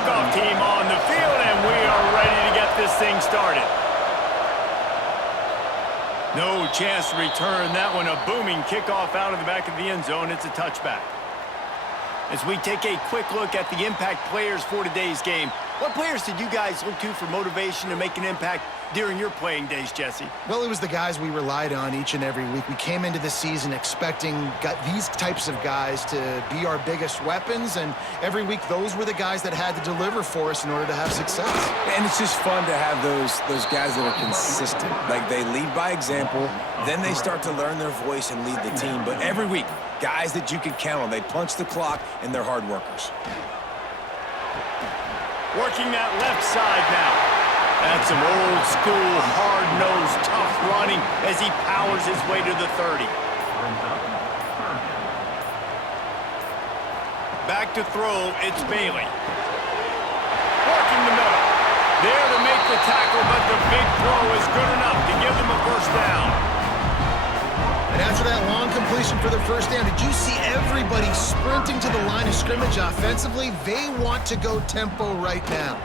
kickoff team on the field, and we are ready to get this thing started. No chance to return that one. A booming kickoff out of the back of the end zone. It's a touchback. As we take a quick look at the impact players for today's game, what players did you guys look to for motivation to make an impact during your playing days, Jesse? Well, it was the guys we relied on each and every week. We came into the season expecting these types of guys to be our biggest weapons, and every week those were the guys that had to deliver for us in order to have success. And it's just fun to have those guys that are consistent. Like, they lead by example, then they start to learn their voice and lead the team. But every week, guys that you can count on. They punch the clock, and they're hard workers. Working that left side now. That's some old school, hard-nosed, tough running as he powers his way to the 30. Back to throw, it's Bailey. Working the middle. There to make the tackle, but the big throw is good enough to give them a first down. And after that long completion for the first down, did you see everybody sprinting to the line of scrimmage offensively? They want to go tempo right now.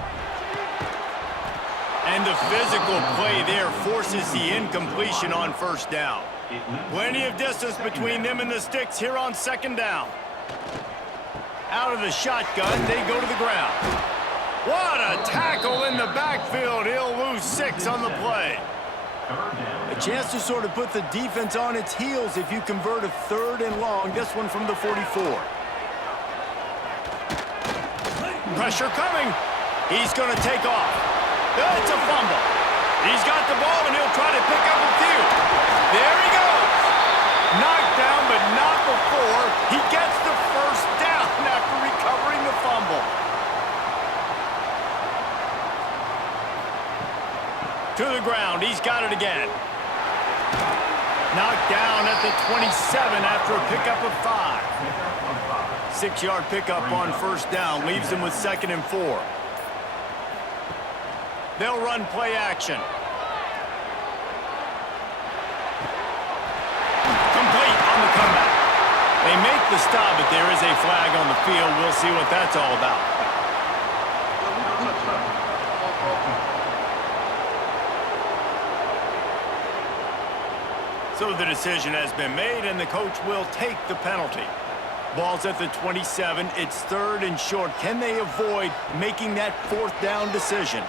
And the physical play there forces the incompletion on first down. Plenty of distance between them and the sticks here on second down. Out of the shotgun, they go to the ground. What a tackle in the backfield. He'll lose 6 on the play. A chance to sort of put the defense on its heels if you convert a 3rd and long. This one from the 44. Pressure coming. He's going to take off. It's a fumble. He's got the ball, and he'll try to pick up a few. There he goes. Knocked down, but not before he gets the first down after recovering the fumble. To the ground. He's got it again. Knocked down at the 27 after a pickup of 5. 6-yard pickup on first down. Leaves him with 2nd and 4. They'll run play action. Complete on the comeback. They make the stop, but there is a flag on the field. We'll see what that's all about. So the decision has been made, and the coach will take the penalty. Ball's at the 27. It's 3rd and short. Can they avoid making that 4th down decision?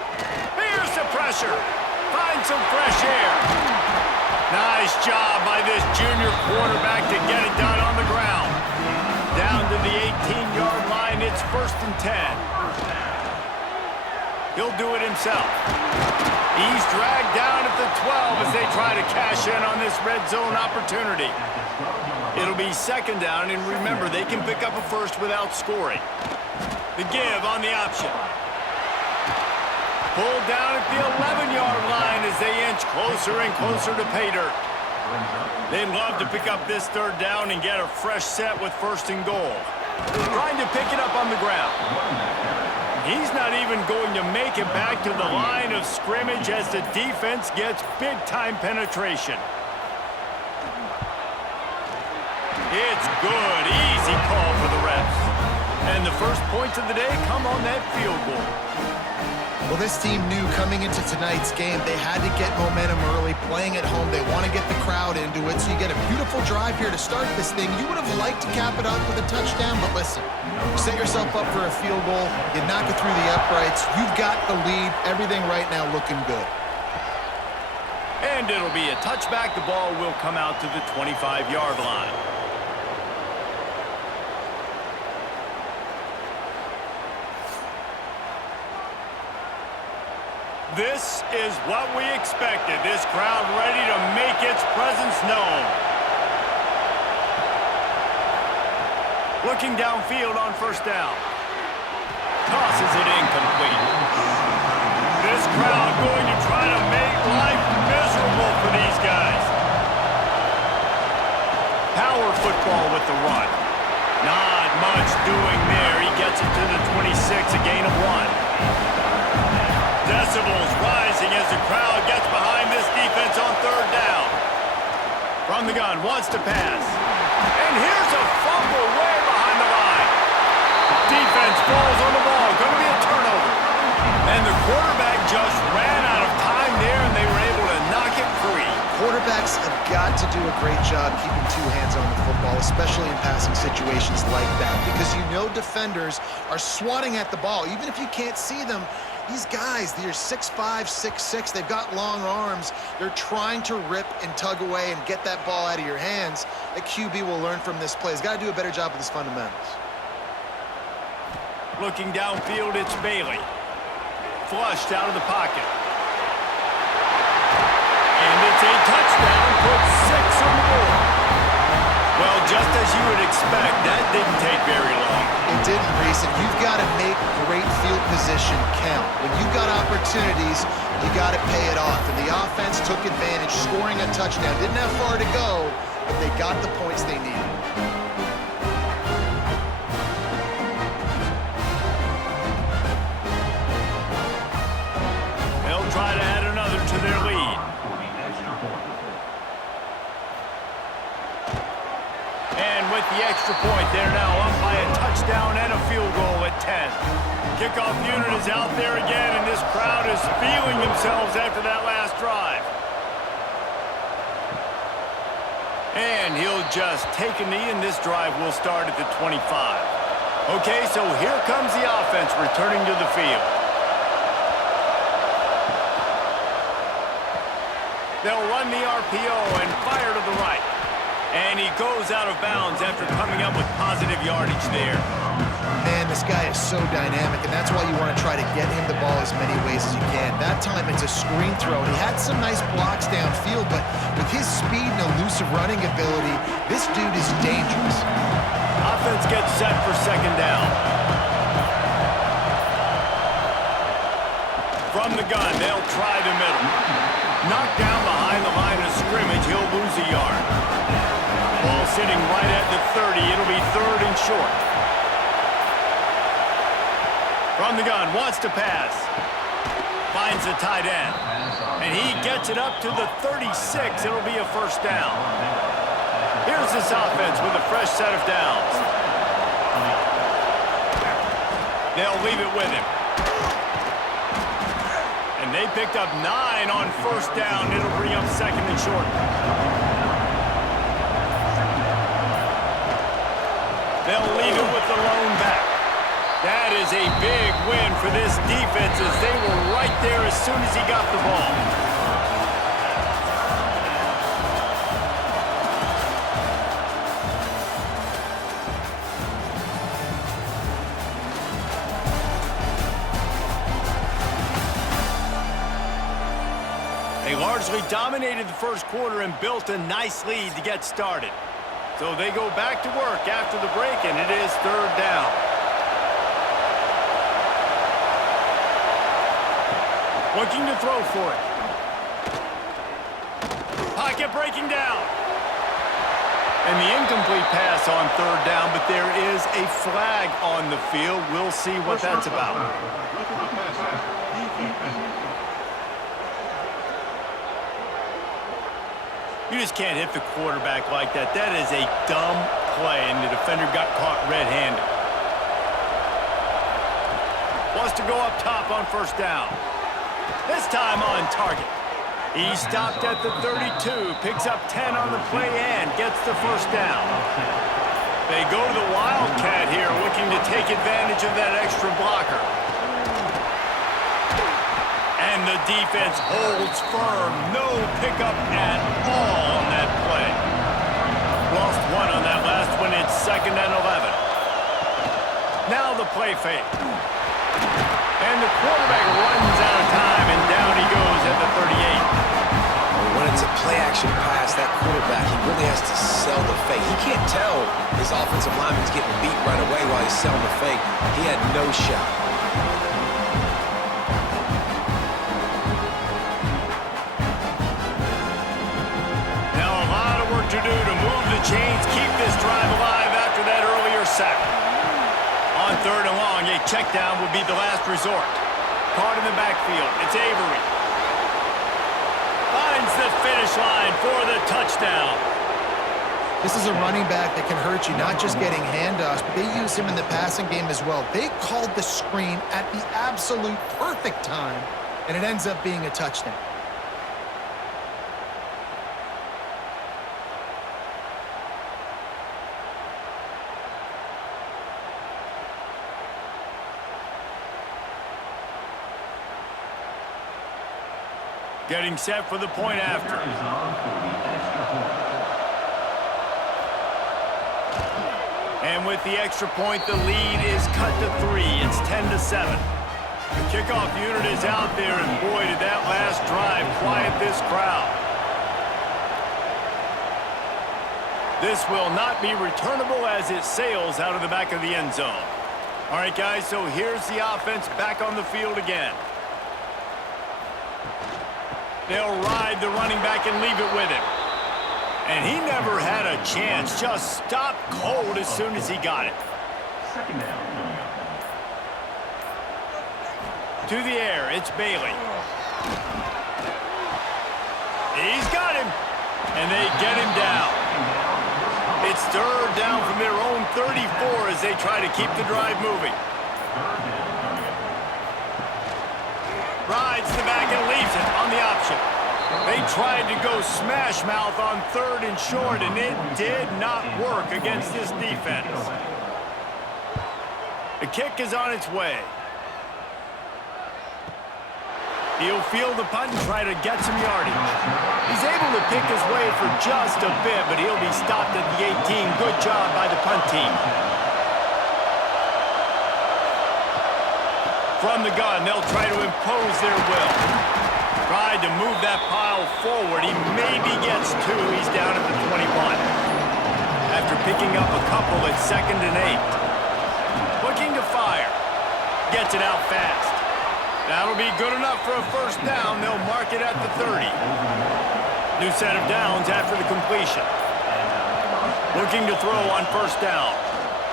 Here's the pressure. Find some fresh air. Nice job by this junior quarterback to get it done on the ground. Down to the 18-yard line. It's 1st and 10. He'll do it himself. He's dragged down at the 12 as they try to cash in on this red zone opportunity. It'll be 2nd down, and remember, they can pick up a first without scoring. The give on the option. Pulled down at the 11-yard line as they inch closer and closer to pay dirt. They'd love to pick up this 3rd down and get a fresh set with 1st and goal. Trying to pick it up on the ground. He's not even going to make it back to the line of scrimmage as the defense gets big-time penetration. It's good. Easy call for the refs. And the first points of the day come on that field goal. Well, this team knew coming into tonight's game they had to get momentum early, playing at home. They want to get the crowd into it, so you get a beautiful drive here to start this thing. You would have liked to cap it off with a touchdown, but listen, you set yourself up for a field goal, you knock it through the uprights, you've got the lead, everything right now looking good. And it'll be a touchback. The ball will come out to the 25-yard line. This is what we expected. This crowd ready to make its presence known. Looking downfield on first down. Tosses it incomplete. This crowd going to try to make life miserable for these guys. Power football with the run. Not much doing there. He gets it to the 26, a gain of 1. Decibels rising as the crowd gets behind this defense on 3rd down. From the gun, wants to pass. And here's a fumble way behind the line. Defense falls on the ball. Going to be a turnover. to do a great job keeping two hands on the football, especially in passing situations like that, because you know defenders are swatting at the ball. Even if you can't see them, these guys, they're 6'5", 6'6", they've got long arms. They're trying to rip and tug away and get that ball out of your hands. The QB will learn from this play. He's got to do a better job with his fundamentals. Looking downfield, it's Bailey. Flushed out of the pocket. And it's a touchdown, puts 6 on the board. Well, just as you would expect, that didn't take very long. It didn't, Reese, and you've got to make great field position count. When you've got opportunities, you got to pay it off. And the offense took advantage, scoring a touchdown. Didn't have far to go, but they got the points they needed. They'll try to add another to their lead. And with the extra point, they're now up by a touchdown and a field goal at 10. Kickoff unit is out there again, and this crowd is feeling themselves after that last drive. And he'll just take a knee, and this drive will start at the 25. Okay, so here comes the offense returning to the field. They'll run the RPO and fire to the right. And he goes out of bounds after coming up with positive yardage there. Man, this guy is so dynamic, and that's why you want to try to get him the ball as many ways as you can. That time, it's a screen throw, and he had some nice blocks downfield, but with his speed and elusive running ability, this dude is dangerous. Offense gets set for second down. From the gun, they'll try the middle. Knocked down behind the line of scrimmage, he'll lose a yard. Ball sitting right at the 30. It'll be 3rd and short. From the gun, wants to pass. Finds the tight end. And he gets it up to the 36. It'll be a first down. Here's this offense with a fresh set of downs. They'll leave it with him. And they picked up 9 on first down. It'll bring up 2nd and short. They'll leave it with the lone back. That is a big win for this defense as they were right there as soon as he got the ball. They largely dominated the first quarter and built a nice lead to get started. So they go back to work after the break, and it is 3rd down. Looking to throw for it. Pocket breaking down. And the incomplete pass on 3rd down, but there is a flag on the field. We'll see what that's about. You just can't hit the quarterback like that. That is a dumb play, and the defender got caught red-handed. Wants to go up top on first down. This time on target. He stopped at the 32, picks up 10 on the play and gets the first down. They go to the Wildcat here, looking to take advantage of that extra blocker. And the defense holds firm. No pickup at all on that play. Lost 1 on that last one. It's 2nd and 11. Now the play fake. And the quarterback runs out of time, and down he goes at the 38. When it's a play-action pass, that quarterback, he really has to sell the fake. He can't tell his offensive lineman's getting beat right away while he's selling the fake. He had no shot. To do to move the chains, keep this drive alive after that earlier sack. On 3rd and long, a check down will be the last resort. Caught in the backfield, it's Avery. Finds the finish line for the touchdown. This is a running back that can hurt you, not just getting handoffs, but they use him in the passing game as well. They called the screen at the absolute perfect time, and it ends up being a touchdown. Getting set for the point after. And with the extra point, the lead is cut to 3. It's 10-7. The kickoff unit is out there, and boy, did that last drive quiet this crowd. This will not be returnable as it sails out of the back of the end zone. All right, guys, so here's the offense back on the field again. They'll ride the running back and leave it with him. And he never had a chance. Just stopped cold as soon as he got it. Second down. To the air, it's Bailey. He's got him. And they get him down. It's third down from their own 34 as they try to keep the drive moving. Rides the back and leaves it on the option. They tried to go smash mouth on 3rd and short, and it did not work against this defense. The kick is on its way. He'll field the punt and try to get some yardage. He's able to pick his way for just a bit, but he'll be stopped at the 18. Good job by the punt team. From the gun, they'll try to impose their will. Tried to move that pile forward. He maybe gets 2. He's down at the 21. After picking up a couple at 2nd and 8. Looking to fire. Gets it out fast. That'll be good enough for a first down. They'll mark it at the 30. New set of downs after the completion. Looking to throw on first down.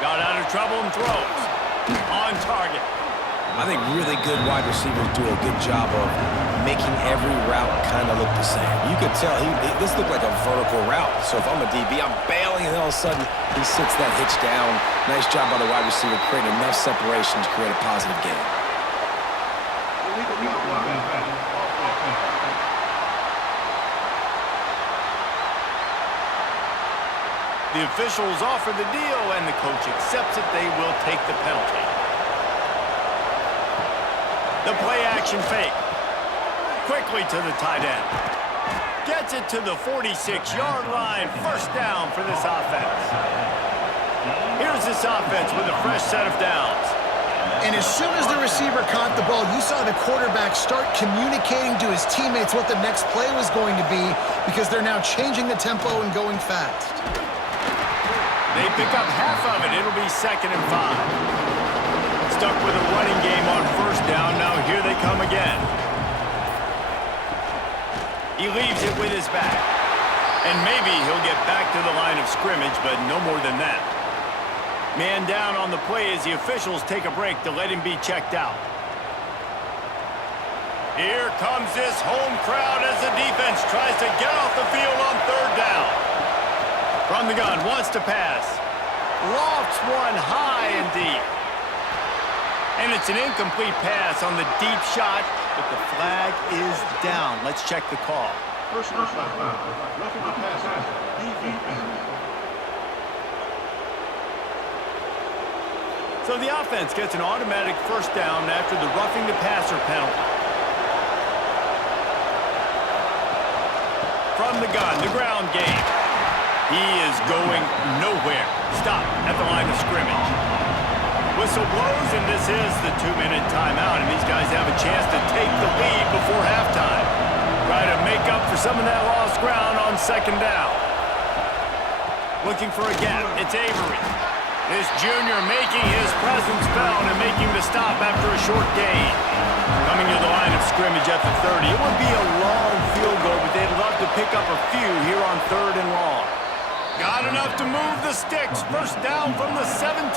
Got out of trouble and throws. On target. I think really good wide receivers do a good job of making every route kind of look the same. You could tell this looked like a vertical route. So if I'm a DB, I'm bailing, and all of a sudden he sits that hitch down. Nice job by the wide receiver creating enough separation to create a positive gain. The officials offer the deal, and the coach accepts it. They will take the penalty. The play-action fake. Quickly to the tight end. Gets it to the 46-yard line. First down for this offense. Here's this offense with a fresh set of downs. And as soon as the receiver caught the ball, you saw the quarterback start communicating to his teammates what the next play was going to be, because they're now changing the tempo and going fast. They pick up half of it. It'll be 2nd and 5. Stuck with a running game on first down. Now here they come again. He leaves it with his back. And maybe he'll get back to the line of scrimmage, but no more than that. Man down on the play as the officials take a break to let him be checked out. Here comes this home crowd as the defense tries to get off the field on 3rd down. From the gun, wants to pass. Lofts one high and deep. And it's an incomplete pass on the deep shot, but the flag is down. Let's check the call. Personal foul. Roughing the passer. Defense. So the offense gets an automatic first down after the roughing the passer penalty. From the gun, the ground game. He is going nowhere. Stop at the line of scrimmage. Whistle blows, and this is the 2-minute timeout, and these guys have a chance to take the lead before halftime. Try to make up for some of that lost ground on 2nd down. Looking for a gap. It's Avery. This junior making his presence felt and making the stop after a short gain. Coming to the line of scrimmage at the 30. It would be a long field goal, but they'd love to pick up a few here on 3rd and long. Got enough to move the sticks. First down from the 17.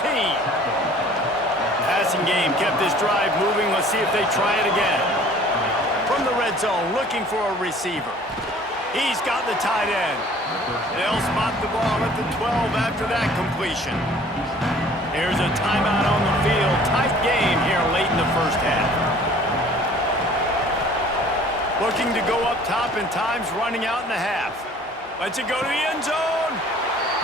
Passing game kept this drive moving. Let's see if they try it again. From the red zone, looking for a receiver. He's got the tight end. They'll spot the ball at the 12 after that completion. Here's a timeout on the field. Tight game here late in the first half. Looking to go up top, and time's running out in the half. Lets it go to the end zone.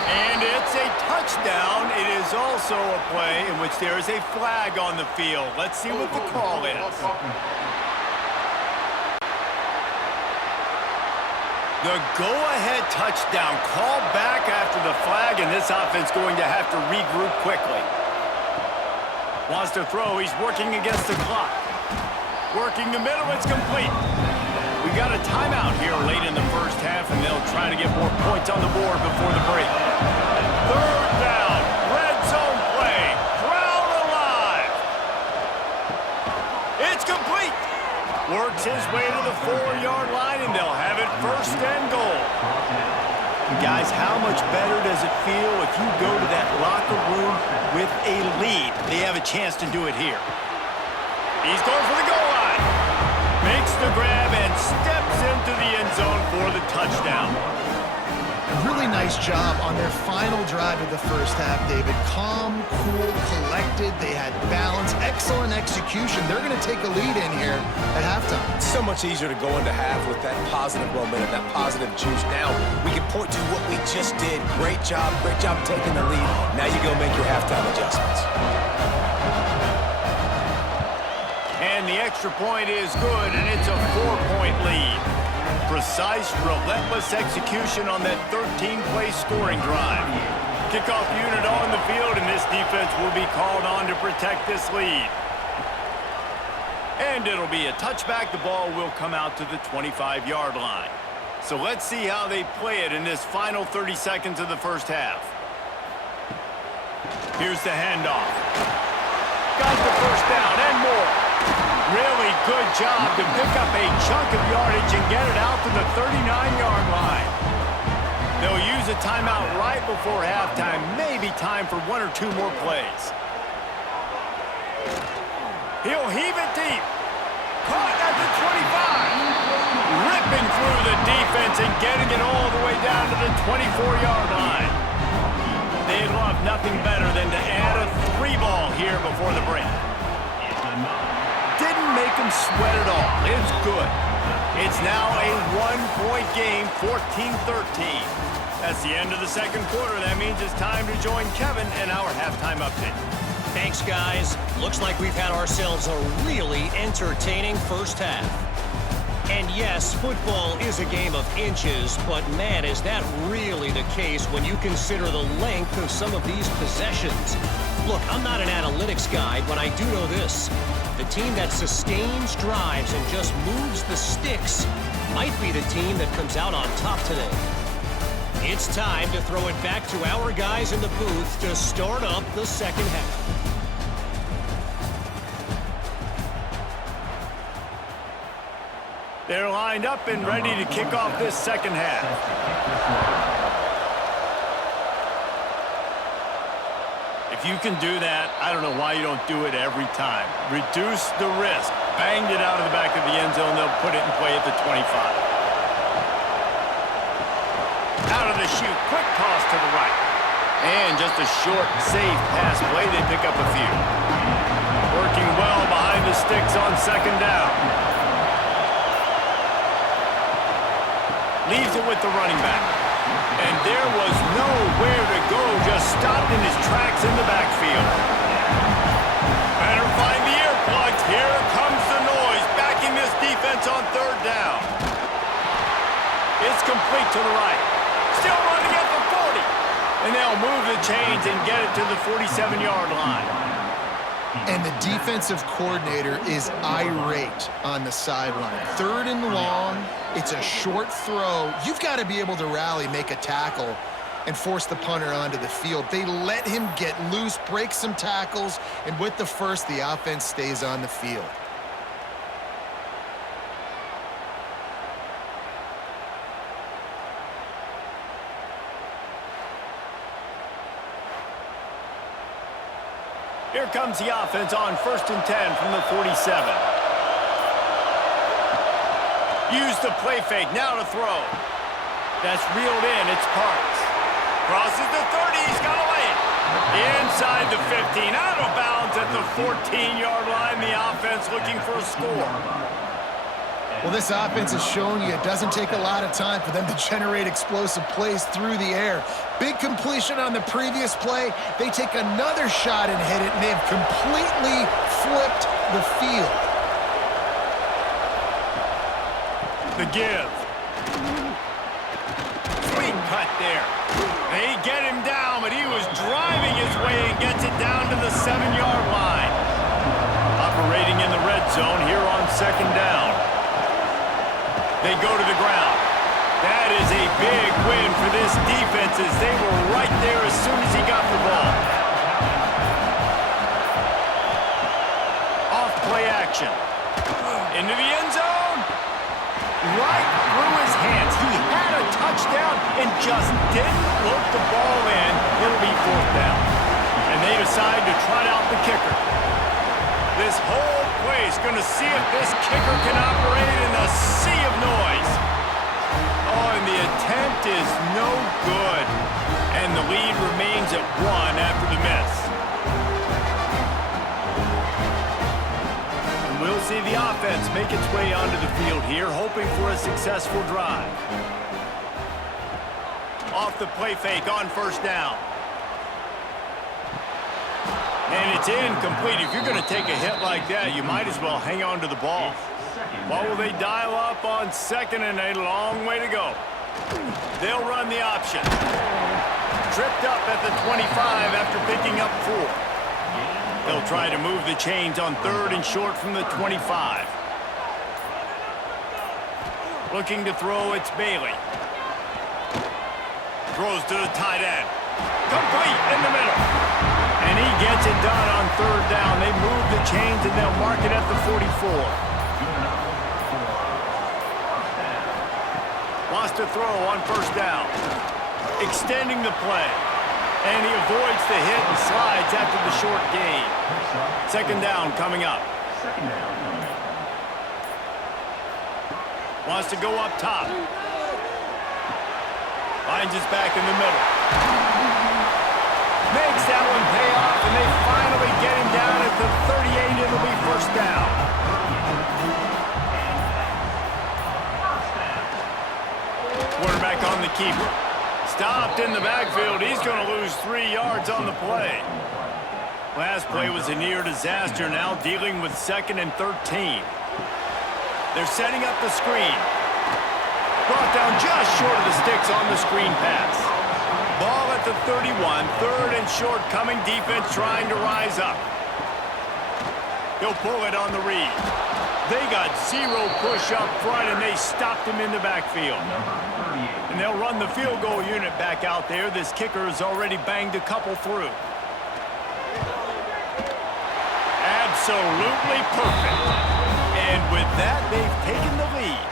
And it's a touchdown. It is also a play in which there is a flag on the field. Let's see what the call is. The go-ahead touchdown called back after the flag, and this offense going to have to regroup quickly. Wants to throw. He's working against the clock. Working the middle. It's complete. We got a timeout here late in the first half, and they'll try to get more points on the board before the break. Third down. Red zone play. Crowd alive. It's complete. Works his way to the 4-yard line, and they'll have it first and goal. Guys, how much better does it feel if you go to that locker room with a lead? They have a chance to do it here. He's going for the goal line. Makes the grab and steps into the end zone for the touchdown. A really nice job on their final drive of the first half, David. Calm, cool, collected. They had balance, excellent execution. They're going to take a lead in here at halftime. It's so much easier to go into half with that positive momentum, that positive juice. Now we can point to what we just did. Great job taking the lead. Now you go make your halftime adjustments. And the extra point is good, and it's a 4-point lead. Precise, relentless execution on that 13-play scoring drive. Kickoff unit on the field, and this defense will be called on to protect this lead. And it'll be a touchback. The ball will come out to the 25-yard line. So let's see how they play it in this final 30 seconds of the first half. Here's the handoff. Got the first down and more. Really good job to pick up a chunk of yardage and get it out to the 39-yard line. They'll use a timeout right before halftime. Maybe time for 1 or 2 more plays. He'll heave it deep. Caught at the 25. Ripping through the defense and getting it all the way down to the 24-yard line. They'd love nothing better than to add a 3-ball here before the break. Didn't make them sweat at all. It's good. It's now a 1-point game, 14-13. That's the end of the second quarter. That means it's time to join Kevin and our halftime update. Thanks, guys. Looks like we've had ourselves a really entertaining first half. And yes, football is a game of inches, but man, is that really the case when you consider the length of some of these possessions. Look, I'm not an analytics guy, but I do know this. The team that sustains drives and just moves the sticks might be the team that comes out on top today. It's time to throw it back to our guys in the booth to start up the second half. They're lined up and ready to kick off this second half. If you can do that, I don't know why you don't do it every time. Reduce the risk. Banged it out of the back of the end zone. They'll put it in play at the 25. Out of the chute. Quick toss to the right. And just a short, safe pass play. They pick up a few. Working well behind the sticks on second down. Leaves it with the running back. And there was nowhere to go, just stopped in his tracks in the backfield. Better find the earplugs. Here comes the noise, backing this defense on third down. It's complete to the right. Still running at the 40. And they'll move the chains and get it to the 47-yard line. And the defensive coordinator is irate on the sideline. Third and long, it's a short throw. You've got to be able to rally, make a tackle, and force the punter onto the field. They let him get loose, break some tackles, and with the first, the offense stays on the field. Here comes the offense on 1st and 10 from the 47. Use the play fake, now to throw. That's reeled in, it's Parks. Crosses the 30, he's got to lay it. Inside the 15, out of bounds at the 14-yard line. The offense looking for a score. Well, this offense has shown you it doesn't take a lot of time for them to generate explosive plays through the air. Big completion on the previous play. They take another shot and hit it, and they have completely flipped the field. The give. cut there. They get him down, but he was driving his way and gets it down to the 7-yard line. Operating in the red zone here on second down. They go to the ground. That is a big win for this defense as they were right there as soon as he got the ball. Off play action. Into the end zone. Right through his hands. He had a touchdown and just didn't look the ball in. It'll be fourth down. And they decide to trot out the kicker. This whole play is going to see if this kicker can operate in the sea of noise. Oh, and the attempt is no good. And the lead remains at 1 after the miss. And we'll see the offense make its way onto the field here, hoping for a successful drive. Off the play fake on first down. And it's incomplete. If you're going to take a hit like that, you might as well hang on to the ball. What will they dial up on second, and a long way to go? They'll run the option. Tripped up at the 25 after picking up 4. They'll try to move the chains on third and short from the 25. Looking to throw, it's Bailey. Throws to the tight end. Complete in the middle. And he gets it done on third down. They move the chains and they'll mark it at the 44. Wants to throw on first down. Extending the play. And he avoids the hit and slides after the short gain. Second down coming up. Wants to go up top. Finds his back in the middle. Makes that one pay off, and they finally get him down at the 38. It'll be first down. Quarterback on the keeper. Stopped in the backfield. He's going to lose 3 yards on the play. Last play was a near disaster, now dealing with 2nd and 13. They're setting up the screen. Brought down just short of the sticks on the screen pass. Ball at the 31, 3rd and short, coming defense trying to rise up. He'll pull it on the read. They got 0 push up front, and they stopped him in the backfield. And they'll run the field goal unit back out there. This kicker has already banged a couple through. Absolutely perfect. And with that, they've taken the lead.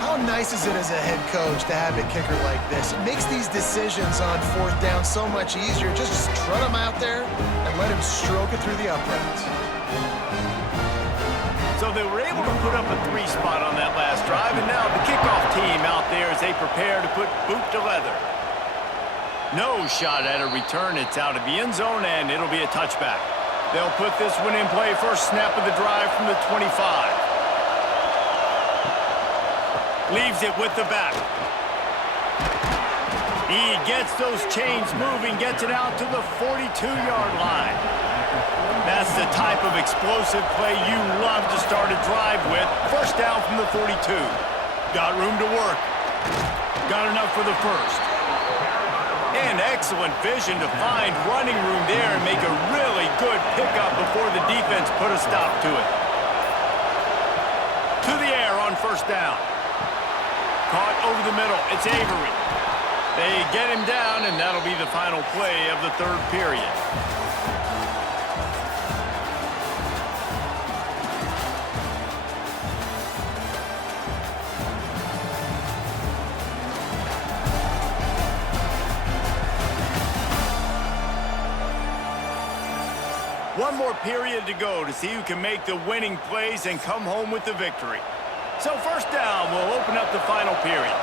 How nice is it as a head coach to have a kicker like this? It makes these decisions on fourth down so much easier. Just trot him out there and let him stroke it through the uprights. So they were able to put up a 3 spot on that last drive, and now the kickoff team out there as they prepare to put boot to leather. No shot at a return. It's out of the end zone, and it'll be a touchback. They'll put this one in play. First snap of the drive from the 25. Leaves it with the back. He gets those chains moving, gets it out to the 42-yard line. That's the type of explosive play you love to start a drive with. First down from the 42. Got room to work. Got enough for the first. And excellent vision to find running room there and make a really good pickup before the defense put a stop to it. To the air on first down. Caught over the middle. It's Avery. They get him down, and that'll be the final play of the 3rd period. One more period to go to see who can make the winning plays and come home with the victory. So first down will open up the final period.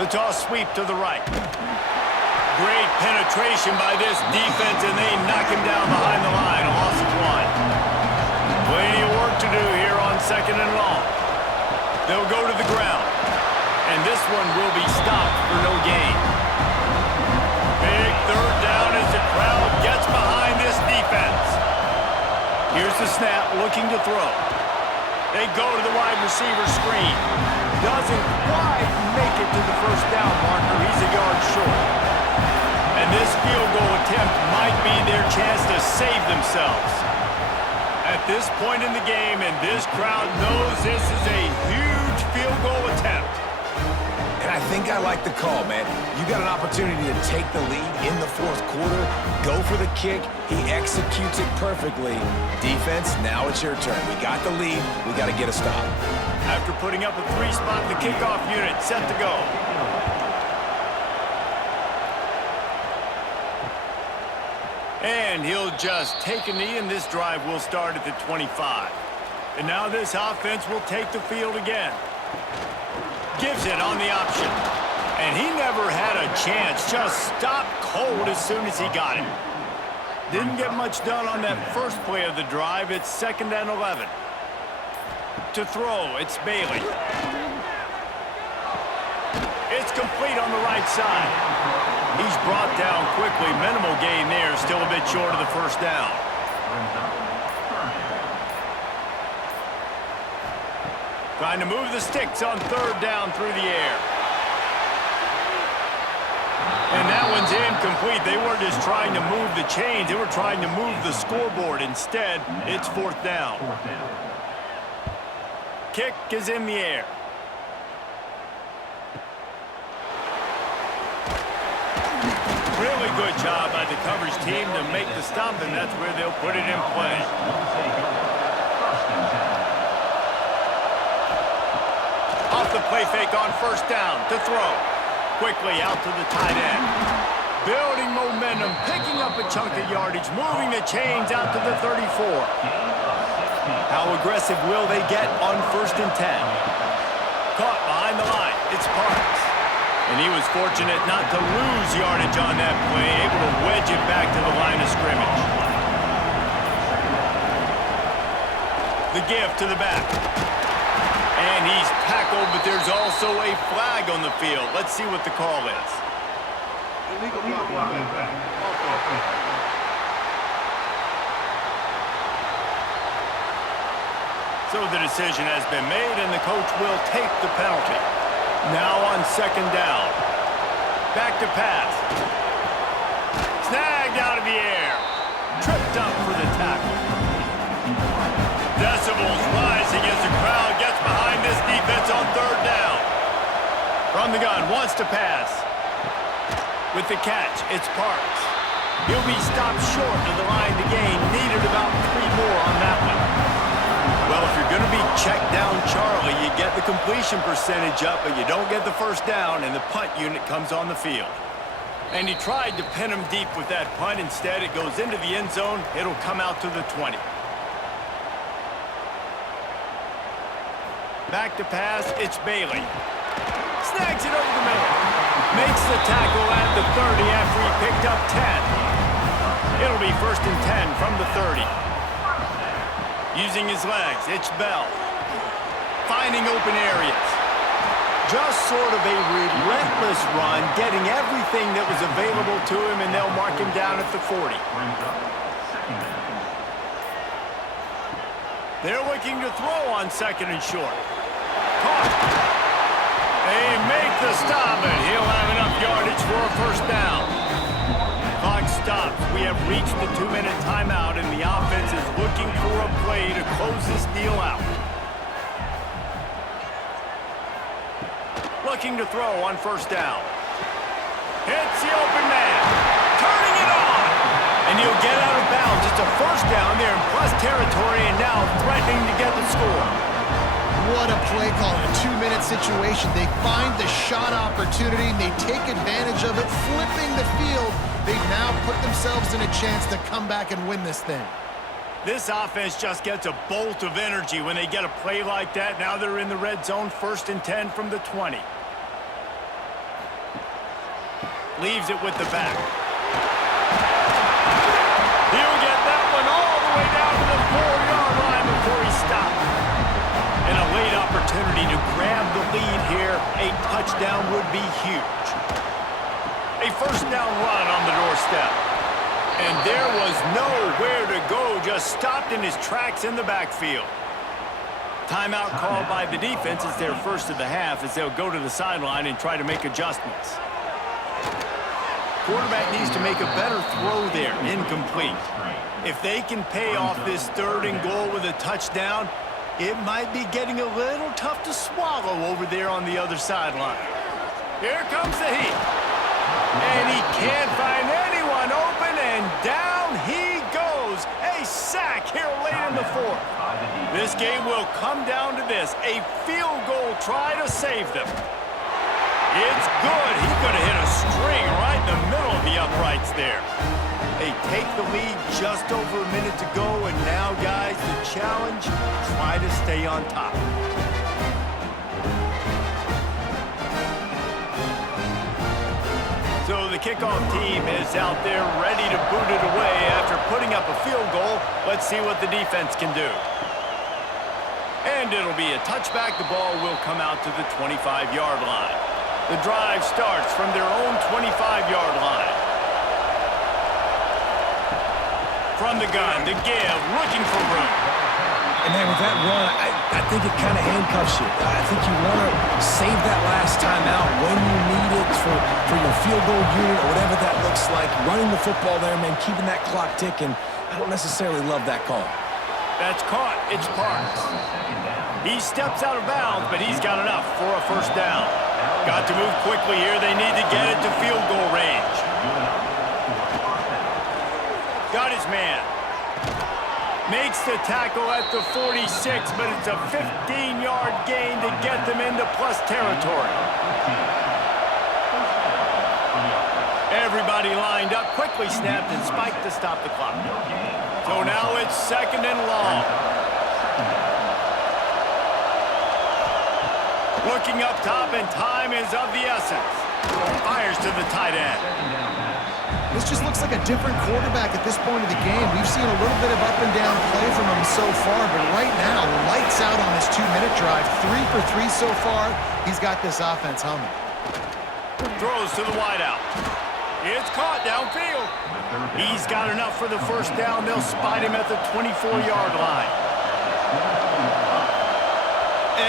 The toss sweep to the right. Great penetration by this defense, and they knock him down behind the line. A loss of 1. Plenty of work to do here on 2nd and long. They'll go to the ground, and this one will be stopped for no gain. Big 3rd down as the crowd gets behind this defense. Here's the snap, looking to throw. They go to the wide receiver screen. Doesn't quite make it to the first down marker. He's a yard short. And this field goal attempt might be their chance to save themselves. At this point in the game, and this crowd knows this is a huge field goal attempt. And I think I like the call, man. You got an opportunity to take the lead in the fourth quarter. Go for the kick. He executes it perfectly. Defense, now it's your turn. We got the lead. We got to get a stop. After putting up a 3-spot, the kickoff unit set to go. And he'll just take a knee, and this drive will start at the 25. And now this offense will take the field again. Gives it on the option. And he never had a chance. Just stopped cold as soon as he got it. Didn't get much done on that first play of the drive. It's 2nd and 11. To throw, it's Bailey. It's complete on the right side. He's brought down quickly. Minimal gain there. Still a bit short of the first down. Trying to move the sticks on 3rd down through the air. And that one's incomplete. They weren't just trying to move the chains. They were trying to move the scoreboard. Instead, it's 4th down. Kick is in the air. Really good job by the coverage team to make the stop, and that's where they'll put it in play. Off the play fake on 1st down to throw. Quickly out to the tight end. Building momentum, picking up a chunk of yardage, moving the chains out to the 34. How aggressive will they get on 1st and 10? Caught behind the line. It's Parks. And he was fortunate not to lose yardage on that play, able to wedge it back to the line of scrimmage. The give to the back. And he's tackled, but there's also a flag on the field. Let's see what the call is. Illegal block on back. So the decision has been made, and the coach will take the penalty. Now on 2nd down. Back to pass. Snagged out of the air. Tripped up for the tackle. Decibels rising as the crowd gets behind this defense on 3rd down. From the gun, wants to pass. With the catch, it's Parks. He'll be stopped short of the line to gain. Needed about 3 more on that one. Well, if you're going to be checked down Charlie, you get the completion percentage up, but you don't get the 1st down, and the punt unit comes on the field. And he tried to pin him deep with that punt. Instead, it goes into the end zone. It'll come out to the 20. Back to pass, it's Bailey. Snags it over the middle. Makes the tackle at the 30 after he picked up 10. It'll be 1st and 10 from the 30. Using his legs, it's Bell. Finding open areas. Just sort of a relentless run, getting everything that was available to him, and they'll mark him down at the 40. They're looking to throw on 2nd and short. Caught. They make the stop, and he'll have enough yardage for a 1st down. Clock stops. We have reached the 2-minute timeout, and the offense is looking for a play to close this deal out. Looking to throw on 1st down. Hits the open man. Turning it on. And he'll get out of bounds. It's a 1st down there in plus territory, and now threatening to get the score. What a play call in a 2-minute situation. They find the shot opportunity, and they take advantage of it, flipping the field. They've now put themselves in a chance to come back and win this thing. This offense just gets a bolt of energy when they get a play like that. Now they're in the red zone, 1st and 10 from the 20. Leaves it with the back. He'll get that one all the way down to the 4-yard line before he stops. And a late opportunity to grab the lead here. A touchdown would be huge. A 1st down run on the doorstep. And there was nowhere to go, just stopped in his tracks in the backfield. Timeout called by the defense is their first of the half as they'll go to the sideline and try to make adjustments. Quarterback needs to make a better throw there, incomplete. If they can pay off this 3rd and goal with a touchdown, it might be getting a little tough to swallow over there on the other sideline. Here comes the heat. And he can't find anyone open, and down he goes. A sack here late in the 4th. This game will come down to this, a field goal try to save them. It's good. He could have hit a string right in the middle of the uprights there. They take the lead just over a minute to go, and now, guys, the challenge, try to stay on top. So the kickoff team is out there ready to boot it away after putting up a field goal. Let's see what the defense can do. And it'll be a touchback. The ball will come out to the 25-yard line. The drive starts from their own 25-yard line. From the gun, to give, looking for room. And then with that run, I think it kind of handcuffs you. I think you want to save that last time out when you need it for your field goal unit or whatever that looks like. Running the football there, man, keeping that clock ticking. I don't necessarily love that call. That's caught. It's Parks. He steps out of bounds, but he's got enough for a first down. Got to move quickly here. They need to get it to field goal range. Got his man. Makes the tackle at the 46, but it's a 15-yard gain to get them into plus territory. Everybody lined up, quickly snapped and spiked to stop the clock. So now it's 2nd and long. Looking up top, and time is of the essence. Fires to the tight end. This just looks like a different quarterback at this point of the game. We've seen a little bit of up and down play from him so far, but right now, lights out on this 2-minute drive. 3 for 3 so far. He's got this offense humming. Throws to the wideout. It's caught downfield. He's got enough for the first down. They'll spot him at the 24-yard line.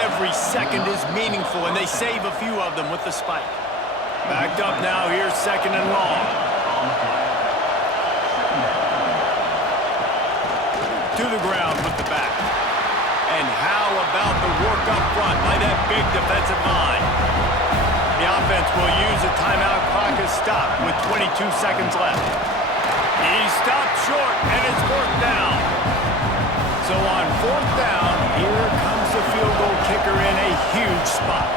Every second is meaningful, and they save a few of them with the spike. Backed up now. Here's 2nd and long. To the ground with the back. And how about the work up front by that big defensive line? The offense will use a timeout. Clock is stopped with 22 seconds left. He stopped short, and it's 4th down. So on 4th down, here comes the field goal kicker in a huge spot.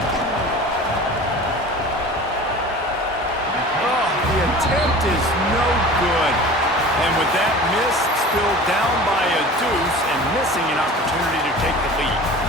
Oh, the attempt is no good. And with that miss, still down by a deuce and missing an opportunity to take the lead.